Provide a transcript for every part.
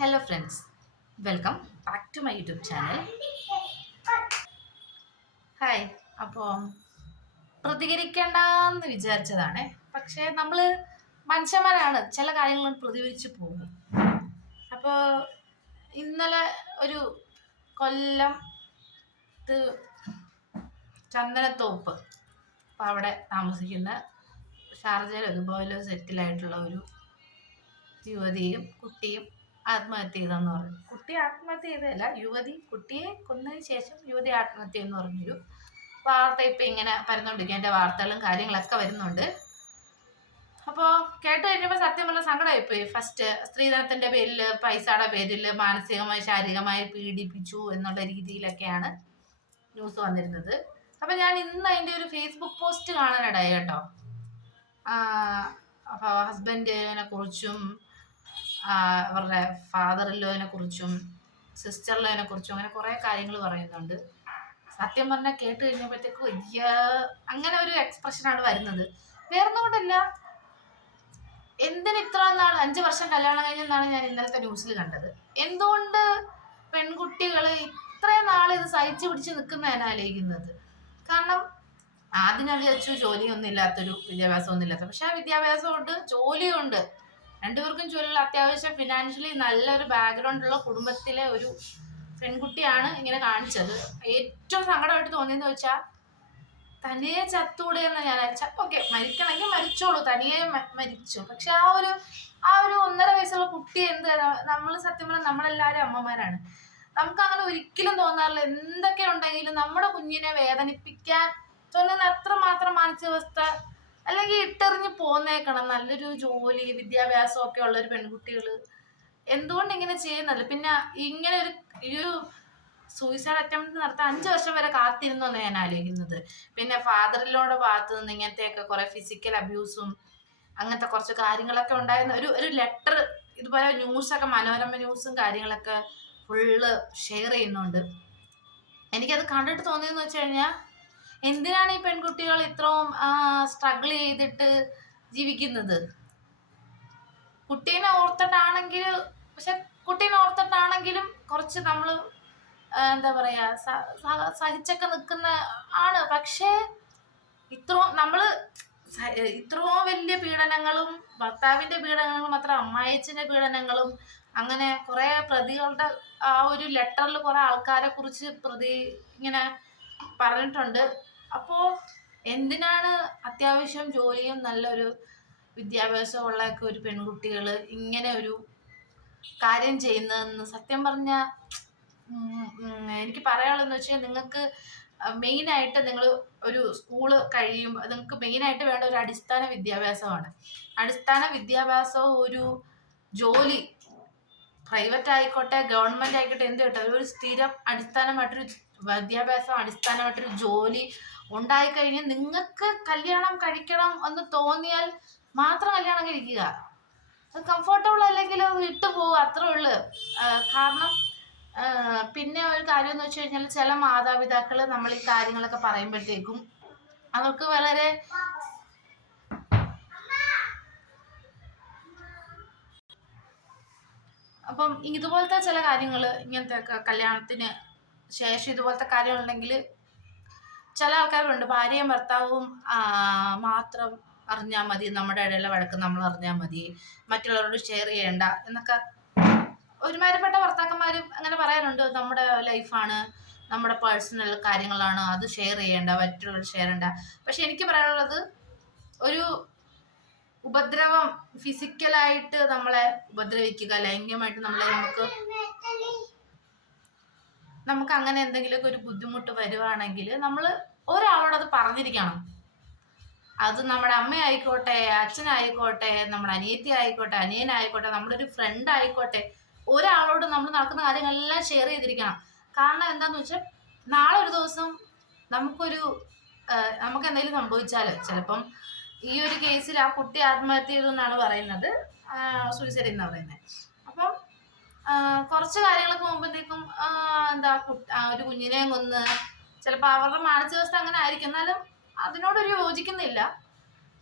Hello friends, welcome back to my YouTube channel. Hi. അപ്പോൾ പ്രതികരിക്കേണ്ടെന്ന് വിചാരിച്ചതാണ്, പക്ഷേ നമ്മൾ മനുഷ്യന്മാരാണ്, ചില കാര്യങ്ങൾ പ്രതികരിച്ച് പോകും. അപ്പോൾ ഇന്നലെ ഒരു കൊല്ലം ചന്ദനത്തോപ്പ്, അപ്പോൾ അവിടെ താമസിക്കുന്ന ഷാർജയിൽ ദുബായിലോ സെറ്റിലായിട്ടുള്ള ഒരു യുവതിയും കുട്ടിയും ആത്മഹത്യ ചെയ്തെന്ന് പറഞ്ഞു. കുട്ടി ആത്മഹത്യ ചെയ്തതല്ല, യുവതി കുട്ടിയെ കൊന്നതിന് ശേഷം യുവതി ആത്മഹത്യ എന്ന് പറഞ്ഞൊരു വാർത്ത ഇപ്പം ഇങ്ങനെ പരന്നുകൊണ്ടിരിക്കുക. എൻ്റെ വാർത്തകളും കാര്യങ്ങളൊക്കെ വരുന്നുണ്ട്. അപ്പോൾ കേട്ട് കഴിഞ്ഞപ്പോൾ സത്യം പറഞ്ഞ സങ്കടമായിപ്പോയി. ഫസ്റ്റ് സ്ത്രീധനത്തിൻ്റെ പേരിൽ, പൈസയുടെ പേരിൽ മാനസികമായി ശാരീരികമായി പീഡിപ്പിച്ചു എന്നുള്ള രീതിയിലൊക്കെയാണ് ന്യൂസ് വന്നിരുന്നത്. അപ്പം ഞാൻ ഇന്ന് അതിൻ്റെ ഒരു ഫേസ്ബുക്ക് പോസ്റ്റ് കാണാനിടയായി കേട്ടോ. അപ്പോൾ ഹസ്ബൻഡിനെ കുറിച്ചും അവരുടെ ഫാദർ ഇല്ലോനെ കുറിച്ചും സിസ്റ്റർ ഇല്ലോനെ കുറിച്ചും അങ്ങനെ കുറേ കാര്യങ്ങൾ പറയുന്നുണ്ട്. സത്യം പറഞ്ഞാൽ കേട്ട് കഴിഞ്ഞപ്പോഴത്തേക്ക് വലിയ അങ്ങനെ ഒരു എക്സ്പ്രഷനാണ് വരുന്നത്. വേറൊന്നും കൊണ്ടല്ല, എന്തിന് ഇത്ര നാൾ 5 വർഷം കല്യാണം കഴിഞ്ഞെന്നാണ് ഞാൻ ഇന്നലത്തെ ന്യൂസിൽ കണ്ടത്. എന്തുകൊണ്ട് പെൺകുട്ടികൾ ഇത്രയും നാൾ ഇത് സഹിച്ചു പിടിച്ച് നിൽക്കുന്നതിനാണ് ആലോചിക്കുന്നത്. കാരണം ആദ്യം ഞാൻ വിചാരിച്ചു ജോലിയൊന്നും ഇല്ലാത്തൊരു വിദ്യാഭ്യാസമൊന്നും ഇല്ലാത്ത, പക്ഷെ ആ വിദ്യാഭ്യാസമുണ്ട്, ജോലിയുണ്ട്, രണ്ടുപേർക്കും ജോലിയുള്ള അത്യാവശ്യം ഫിനാൻഷ്യലി നല്ലൊരു ബാക്ക്ഗ്രൗണ്ടുള്ള കുടുംബത്തിലെ ഒരു പെൺകുട്ടിയാണ് ഇങ്ങനെ കാണിച്ചത്. ഏറ്റവും സങ്കടമായിട്ട് തോന്നിയെന്ന് വെച്ചാൽ തനിയെ ചത്തൂടെ എന്ന് ഞാൻ ഓക്കെ, മരിക്കണമെങ്കിൽ മരിച്ചോളൂ, തനിയെ മരിച്ചു. പക്ഷെ ആ ഒരു 1.5 വയസ്സുള്ള കുട്ടി നമ്മൾ സത്യം പറഞ്ഞാൽ നമ്മളെല്ലാവരും അമ്മമാരാണ്. നമുക്ക് അങ്ങനെ ഒരിക്കലും തോന്നാറില്ല. എന്തൊക്കെ ഉണ്ടെങ്കിലും നമ്മുടെ കുഞ്ഞിനെ വേദനിപ്പിക്കാൻ തോന്നുന്ന അത്രമാത്രം മാനസികാവസ്ഥ, അല്ലെങ്കിൽ ഇട്ടെറിഞ്ഞ് പോന്നേക്കണം. നല്ലൊരു ജോലി വിദ്യാഭ്യാസം ഒക്കെ ഉള്ളൊരു പെൺകുട്ടികൾ എന്തുകൊണ്ട് ഇങ്ങനെ ചെയ്യുന്നത്? പിന്നെ ഇങ്ങനെ ഒരു സൂയിസൈഡ് അറ്റംപ്റ്റ് നടത്താൻ 5 വർഷം വരെ കാത്തിരുന്നോന്ന് ഞാൻ ആലോചിക്കുന്നത്. പിന്നെ ഫാദറിലോടെ ഭാഗത്ത് നിന്ന് ഇങ്ങനത്തെയൊക്കെ കുറെ ഫിസിക്കൽ അബ്യൂസും അങ്ങനത്തെ കുറച്ച് കാര്യങ്ങളൊക്കെ ഉണ്ടായിരുന്ന ഒരു ലെറ്റർ ഇതുപോലെ ന്യൂസൊക്കെ, മനോരമ ന്യൂസും കാര്യങ്ങളൊക്കെ ഫുള്ള് ഷെയർ ചെയ്യുന്നുണ്ട്. എനിക്കത് കണ്ടിട്ട് തോന്നിയെന്ന് വെച്ച് കഴിഞ്ഞാൽ, എന്തിനാണ് ഈ പെൺകുട്ടികൾ ഇത്രയും സ്ട്രഗിൾ ചെയ്തിട്ട് ജീവിക്കുന്നത്? കുട്ടീനെ ഓർത്തിട്ടാണെങ്കിലും കുറച്ച് നമ്മൾ എന്താ പറയാ സഹിച്ചൊക്കെ നിൽക്കുന്ന ആണ്. പക്ഷേ ഇത്രയും വലിയ പീഡനങ്ങളും, ഭർത്താവിന്റെ പീഡനങ്ങളും മാത്രം, അമ്മായിയച്ഛന്റെ പീഡനങ്ങളും, അങ്ങനെ കുറെ പ്രതികളുടെ ആ ഒരു ലെറ്ററിൽ കുറെ ആൾക്കാരെ കുറിച്ച് ഇങ്ങനെ പറഞ്ഞിട്ടുണ്ട്. അപ്പോൾ എന്തിനാണ് അത്യാവശ്യം ജോലിയും നല്ലൊരു വിദ്യാഭ്യാസമുള്ള ഒരു പെൺകുട്ടികൾ ഇങ്ങനെ ഒരു കാര്യം ചെയ്യുന്നതെന്ന് സത്യം പറഞ്ഞാൽ എനിക്ക് പറയാനുള്ളതെന്ന് വെച്ചാൽ, നിങ്ങൾക്ക് മെയിനായിട്ട് നിങ്ങൾ ഒരു സ്കൂള് കഴിയുമ്പോൾ നിങ്ങൾക്ക് മെയിനായിട്ട് വേണ്ട ഒരു അടിസ്ഥാന വിദ്യാഭ്യാസമാണ്. അടിസ്ഥാന വിദ്യാഭ്യാസവും ഒരു ജോലി, പ്രൈവറ്റ് ആയിക്കോട്ടെ ഗവൺമെന്റ് ആയിക്കോട്ടെ, എന്ത് കേട്ടോ, ഒരു സ്ഥിരം അടിസ്ഥാനമായിട്ടൊരു വിദ്യാഭ്യാസം, അടിസ്ഥാനമായിട്ടൊരു ജോലി ഉണ്ടായിക്കഴിഞ്ഞ് നിങ്ങൾക്ക് കല്യാണം കഴിക്കണം എന്ന് തോന്നിയാൽ മാത്രം കല്യാണം കഴിക്കുക. അത് കംഫർട്ടബിൾ അല്ലെങ്കിൽ അത് വിട്ടു പോകുക, അത്രേ ഉള്ളു. കാരണം പിന്നെ ഒരു കാര്യം എന്ന് വെച്ച് കഴിഞ്ഞാൽ, ചില മാതാപിതാക്കൾ നമ്മൾ ഈ കാര്യങ്ങളൊക്കെ പറയുമ്പോഴത്തേക്കും അവർക്ക് വളരെ അപ്പം ഇതുപോലത്തെ ചില കാര്യങ്ങൾ, ഇങ്ങനത്തെ കല്യാണത്തിന് ശേഷം ഇതുപോലത്തെ കാര്യങ്ങളുണ്ടെങ്കിൽ ചില ആൾക്കാരുണ്ട്, ഭാര്യയും ഭർത്താവും മാത്രം അറിഞ്ഞാൽ മതി, നമ്മുടെ ഇടയിലെ വഴക്ക് നമ്മൾ അറിഞ്ഞാൽ മതി, മറ്റുള്ളവരോട് ഷെയർ ചെയ്യേണ്ട എന്നൊക്കെ ഒരുമാതിരിപ്പെട്ട ഭർത്താക്കന്മാരും അങ്ങനെ പറയാനുണ്ട്. നമ്മുടെ ലൈഫാണ്, നമ്മുടെ പേഴ്സണൽ കാര്യങ്ങളാണ്, അത് ഷെയർ ചെയ്യേണ്ട, മറ്റുള്ളവർ ഷെയർ ചെയ്യേണ്ട. പക്ഷെ എനിക്ക് പറയാനുള്ളത്, ഒരു ഉപദ്രവം, ഫിസിക്കലായിട്ട് നമ്മളെ ഉപദ്രവിക്കുക, ലൈംഗികമായിട്ട് നമുക്ക് അങ്ങനെ എന്തെങ്കിലുമൊക്കെ ഒരു ബുദ്ധിമുട്ട് വരുവാണെങ്കിൽ നമ്മൾ ഒരാളോട് അത് പറഞ്ഞിരിക്കണം. അത് നമ്മുടെ അമ്മയായിക്കോട്ടെ, അച്ഛനായിക്കോട്ടെ, നമ്മുടെ അനിയത്തി ആയിക്കോട്ടെ, അനിയനായിക്കോട്ടെ, നമ്മുടെ ഒരു ഫ്രണ്ട് ആയിക്കോട്ടെ, ഒരാളോട് നമ്മൾ നടക്കുന്ന കാര്യങ്ങളെല്ലാം ഷെയർ ചെയ്തിരിക്കണം. കാരണം എന്താന്ന് വെച്ചാൽ, നാളെ ഒരു ദിവസം നമുക്ക് എന്തെങ്കിലും സംഭവിച്ചാൽ, ചിലപ്പം ഈ ഒരു കേസിൽ ആ കുട്ടി ആത്മഹത്യ ചെയ്തു എന്നാണ് പറയുന്നത്, സൂയിസൈഡ് എന്ന് പറയുന്നത്. അപ്പം കുറച്ച് കാര്യങ്ങളൊക്കെ പോകുമ്പോഴത്തേക്കും ഒരു കുഞ്ഞിനെ കൊന്ന്, ചിലപ്പോൾ അവരുടെ മാനസികാവസ്ഥ അങ്ങനെ ആയിരിക്കും. എന്നാലും അതിനോടൊരു യോജിക്കുന്നില്ല.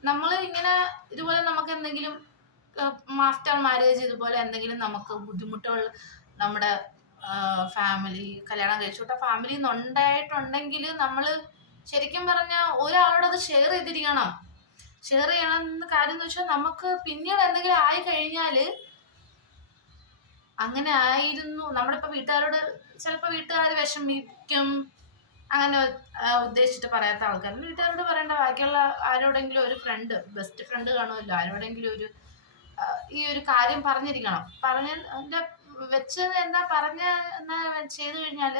നമ്മൾ ഇങ്ങനെ ഇതുപോലെ നമുക്ക് എന്തെങ്കിലും ആഫ്റ്റർ മാരേജ് ഇതുപോലെ എന്തെങ്കിലും നമുക്ക് ബുദ്ധിമുട്ടുകൾ നമ്മുടെ ഫാമിലി കല്യാണം കഴിച്ചുവിട്ട ഫാമിലി ഉണ്ടായിട്ടുണ്ടെങ്കിൽ നമ്മൾ ശരിക്കും പറഞ്ഞാൽ ഒരാളോട് അത് ഷെയർ ചെയ്തിരിക്കണം. ഷെയർ ചെയ്യണം എന്ന് കാര്യം എന്ന് വെച്ചാൽ നമുക്ക് പിന്നീട് എന്തെങ്കിലും ആയി കഴിഞ്ഞാൽ അങ്ങനെ ആയിരുന്നു നമ്മളിപ്പോൾ വീട്ടുകാരോട് ചിലപ്പോൾ വീട്ടുകാർ വിഷമിക്കും, അങ്ങനെ ഉദ്ദേശിച്ചിട്ട് പറയാത്ത ആൾക്കാരുണ്ട്. വീട്ടുകാരോട് പറയേണ്ട ബാക്കിയുള്ള ആരോടെങ്കിലും ഒരു ഫ്രണ്ട്, ബെസ്റ്റ് ഫ്രണ്ട് കാണുമല്ലോ, ആരോടെങ്കിലും ഒരു ഈ ഒരു കാര്യം പറഞ്ഞിരിക്കണം. എന്താ വെച്ചത് എന്താ എന്നാ ചെയ്തു കഴിഞ്ഞാൽ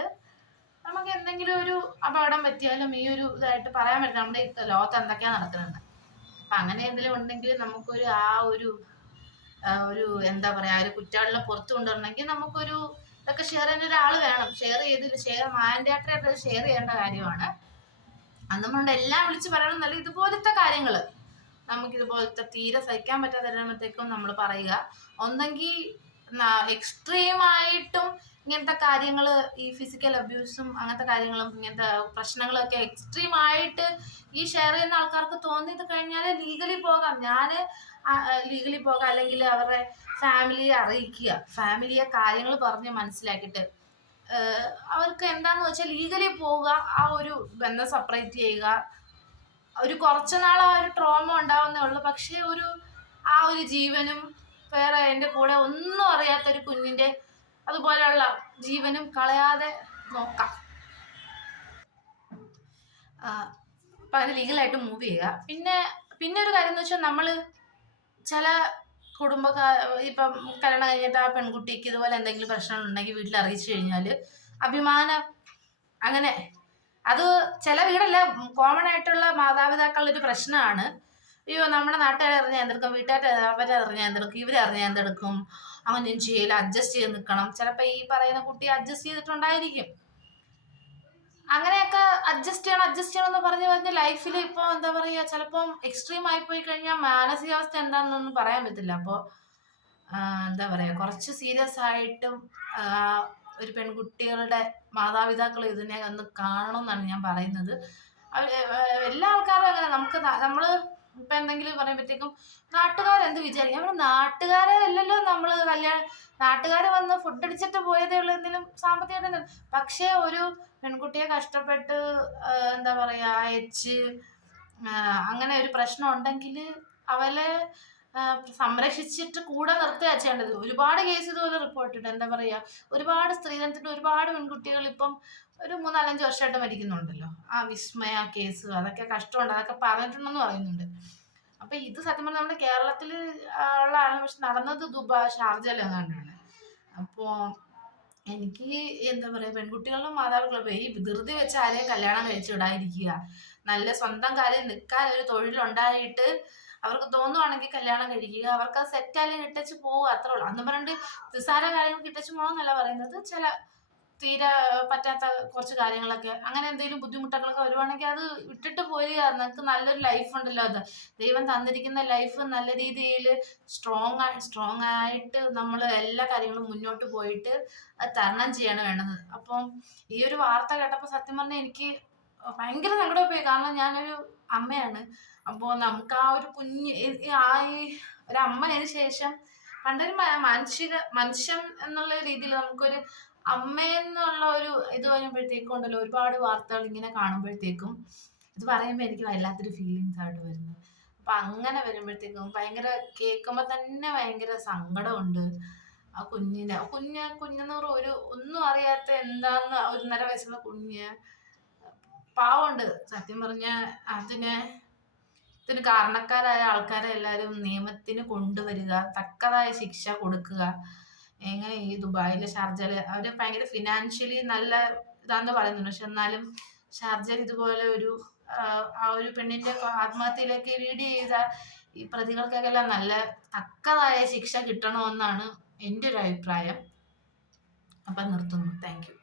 നമുക്ക് എന്തെങ്കിലും ഒരു അപകടം പറ്റിയാലും ഈ ഒരു ഇതായിട്ട് പറയാൻ പറ്റില്ല നമ്മുടെ ഈ ലോകത്ത് എന്തൊക്കെയാണ് നടക്കുന്നത്. അപ്പം അങ്ങനെ എന്തെങ്കിലും ഉണ്ടെങ്കിൽ നമുക്കൊരു ഒരു എന്താ പറയുക ഒരു കുറ്റാളിനെ പുറത്തു കൊണ്ടുവരണമെങ്കിൽ നമുക്കൊരു ഇതൊക്കെ ഷെയർ ചെയ്യുന്ന ഒരാൾ വേണം. മാൻഡേറ്ററി ഷെയർ ചെയ്യേണ്ട കാര്യമാണ്. അതുകൊണ്ട് എല്ലാം വിളിച്ച് പറയണം എന്നല്ല, ഇതുപോലത്തെ കാര്യങ്ങൾ നമുക്കിതുപോലത്തെ തീരെ സഹിക്കാൻ പറ്റാതെ വരുമ്പോഴത്തേക്കും നമ്മൾ പറയുക. ഒന്നെങ്കിൽ എക്സ്ട്രീമായിട്ടും ഇങ്ങനത്തെ കാര്യങ്ങൾ, ഈ ഫിസിക്കൽ അബ്യൂസും അങ്ങനത്തെ കാര്യങ്ങളും ഇങ്ങനത്തെ പ്രശ്നങ്ങളൊക്കെ എക്സ്ട്രീമായിട്ട് ഈ ഷെയർ ചെയ്യുന്ന ആൾക്കാർക്ക് തോന്നിയത് കഴിഞ്ഞാൽ ലീഗലി പോകാം. ലീഗലി പോകാം, അല്ലെങ്കിൽ അവരുടെ ഫാമിലിയെ അറിയിക്കുക. ഫാമിലിയെ കാര്യങ്ങൾ പറഞ്ഞ് മനസ്സിലാക്കിയിട്ട് അവർക്ക് എന്താണെന്ന് വെച്ചാൽ ലീഗലി പോവുക, ആ ഒരു ബന്ധം സെപ്പറേറ്റ് ചെയ്യുക. ഒരു കുറച്ച് നാൾ ആ ഒരു ട്രോമ ഉണ്ടാവുന്നേ ഉള്ളൂ, പക്ഷേ ആ ഒരു ജീവനും വേറെ എൻ്റെ കൂടെ ഒന്നും അറിയാത്തൊരു കുഞ്ഞിൻ്റെ അതുപോലെയുള്ള ജീവനും കളയാതെ നോക്കാം. അപ്പം അത് ലീഗലായിട്ട് മൂവ് ചെയ്യുക. പിന്നെ ഒരു കാര്യം എന്ന് വെച്ചാൽ നമ്മൾ ചില ഇപ്പം കല്യാണം കഴിഞ്ഞിട്ട് ആ പെൺകുട്ടിക്ക് ഇതുപോലെ എന്തെങ്കിലും പ്രശ്നങ്ങളുണ്ടെങ്കിൽ വീട്ടിൽ അറിയിച്ചു കഴിഞ്ഞാൽ അഭിമാനം അങ്ങനെ അത് ചില വീടല്ല കോമൺ ആയിട്ടുള്ള മാതാപിതാക്കളുടെ ഒരു പ്രശ്നമാണ്. അയ്യോ നമ്മുടെ നാട്ടുകാരെ അറിഞ്ഞാൽ എന്തെടുക്കും, വീട്ടുകാരെ അവരെ അറിഞ്ഞാൽ എന്തെടുക്കും, ഇവരെ അറിഞ്ഞാൽ എന്തെടുക്കും, അങ്ങനെയും ചെയ്യില്ല, അഡ്ജസ്റ്റ് ചെയ്ത് നിൽക്കണം. ചിലപ്പോൾ ഈ പറയുന്ന കുട്ടി അഡ്ജസ്റ്റ് ചെയ്തിട്ടുണ്ടായിരിക്കും. അങ്ങനെയൊക്കെ അഡ്ജസ്റ്റ് ചെയ്യണം എന്ന് പറഞ്ഞ് ലൈഫിൽ ഇപ്പോൾ എന്താ പറയുക, ചിലപ്പം എക്സ്ട്രീം ആയിപ്പോയി കഴിഞ്ഞാൽ മാനസികാവസ്ഥ എന്താണെന്നൊന്നും പറയാൻ പറ്റില്ല. അപ്പോൾ എന്താ പറയുക, കുറച്ച് സീരിയസ് ആയിട്ടും ഒരു പെൺകുട്ടികളുടെ മാതാപിതാക്കൾ ഇതിനെ ഒന്ന് കാണണം എന്നാണ് ഞാൻ പറയുന്നത്. എല്ലാ ആൾക്കാരും അങ്ങനെ നമ്മൾ ഇപ്പം എന്തെങ്കിലും പറയുമ്പോഴത്തേക്കും നാട്ടുകാരെന്ത് വിചാരിക്കും, നമ്മൾ നാട്ടുകാരെ അല്ലല്ലോ നമ്മൾ നാട്ടുകാർ വന്ന് ഫുഡ് അടിച്ചിട്ട് പോയതേ ഉള്ളൂ എന്തെങ്കിലും സാമ്പത്തികമായിട്ട്. പക്ഷേ ഒരു പെൺകുട്ടിയെ കഷ്ടപ്പെട്ട് എന്താ പറയുക അയച്ച് അങ്ങനെ ഒരു പ്രശ്നം ഉണ്ടെങ്കിൽ അവരെ സംരക്ഷിച്ചിട്ട് കൂടെ നിർത്തുകയാണ് ചെയ്യേണ്ടത്. ഒരുപാട് കേസ് ഇതുപോലെ റിപ്പോർട്ടിട്ട് എന്താ പറയുക, ഒരുപാട് സ്ത്രീധനത്തിന് ഒരുപാട് പെൺകുട്ടികൾ ഇപ്പം ഒരു 3-4-5 വർഷമായിട്ട് മരിക്കുന്നുണ്ടല്ലോ. ആ വിസ്മയ കേസ് അതൊക്കെ കഷ്ടമുണ്ട്, അതൊക്കെ പറഞ്ഞിട്ടുണ്ടെന്ന് പറയുന്നുണ്ട്. അപ്പം ഇത് സത്യം പറഞ്ഞാൽ നമ്മുടെ കേരളത്തിൽ ഉള്ള ആളാണ്, പക്ഷെ നടന്നത് ഷാർജയിലെങ്ങാണ്ടാണ്. അപ്പോൾ എനിക്ക് എന്താ പറയുക, പെൺകുട്ടികളുടെ മാതാപിതാക്കളും ഈ വികൃതി വെച്ച് ആരെയും കല്യാണം കഴിച്ച് വിടാതിരിക്കുക. നല്ല സ്വന്തം കാലിൽ നിൽക്കാൻ ഒരു തൊഴിലുണ്ടായിട്ട് അവർക്ക് തോന്നുവാണെങ്കിൽ കല്യാണം കഴിക്കുക, അവർക്ക് അത് സെറ്റായാലും ഇട്ടച്ച് പോവുക, അത്രേ ഉള്ളൂ. അന്ന് പറഞ്ഞിട്ട് നിസ്സാര കാര്യങ്ങൾക്ക് ഇട്ടച്ച് പോകണമെന്നല്ല പറയുന്നത്. ചില തീരെ പറ്റാത്ത കുറച്ച് കാര്യങ്ങളൊക്കെ അങ്ങനെ എന്തെങ്കിലും ബുദ്ധിമുട്ടുകളൊക്കെ വരുവാണെങ്കിൽ അത് വിട്ടിട്ട് പോരുക. നിങ്ങൾക്ക് നല്ലൊരു ലൈഫ് ഉണ്ടല്ലോ, അത് ദൈവം തന്നിരിക്കുന്ന ലൈഫ് നല്ല രീതിയിൽ സ്ട്രോങ് ആയിട്ട് നമ്മൾ എല്ലാ കാര്യങ്ങളും മുന്നോട്ട് പോയിട്ട് അത് തരണം ചെയ്യാണ് വേണ്ടത്. അപ്പം ഈ ഒരു വാർത്ത കേട്ടപ്പോൾ സത്യം പറഞ്ഞാൽ എനിക്ക് ഭയങ്കര സങ്കടം പോയി. കാരണം ഞാനൊരു അമ്മയാണ്. അപ്പോൾ നമുക്ക് ആ ഒരു ഒരു അമ്മയതിന് ശേഷം പണ്ടൊരു മനുഷ്യൻ എന്നുള്ള രീതിയിൽ നമുക്കൊരു അമ്മയെന്നുള്ള ഒരു ഇത് വരുമ്പോഴത്തേക്കും ഉണ്ടല്ലോ, ഒരുപാട് വാർത്തകൾ ഇങ്ങനെ കാണുമ്പോഴത്തേക്കും ഇത് പറയുമ്പോൾ എനിക്ക് വല്ലാത്തൊരു ഫീലിങ്സ് ആയിട്ട് വരുന്നത്. അപ്പം അങ്ങനെ വരുമ്പോഴത്തേക്കും ഭയങ്കര കേൾക്കുമ്പോൾ തന്നെ ഭയങ്കര സങ്കടമുണ്ട്. ആ കുഞ്ഞെന്ന് ഒന്നും അറിയാത്ത എന്താന്ന് 1.5 വയസ്സുള്ള കുഞ്ഞ് പാവമുണ്ട്. സത്യം പറഞ്ഞാൽ ഇതിന് കാരണക്കാരായ ആൾക്കാരെ എല്ലാവരും നിയമത്തിന് കൊണ്ടുവരിക, തക്കതായ ശിക്ഷ കൊടുക്കുക. എങ്ങനെ ഈ ദുബായിലെ ഷാർജയില് അവർ ഭയങ്കര ഫിനാൻഷ്യലി നല്ല ഇതാന്ന് പറയുന്നുണ്ട്, പക്ഷെ എന്നാലും ഷാർജയിൽ ഇതുപോലെ ആ ഒരു പെണ്ണിന്റെ ആത്മഹത്യയിലേക്ക് ലീഡ് ചെയ്ത ഈ പ്രതികൾക്കൊക്കെല്ലാം നല്ല തക്കതായ ശിക്ഷ കിട്ടണമെന്നാണ് എൻ്റെ ഒരു അഭിപ്രായം. അപ്പം നിർത്തുന്നു. Thank you.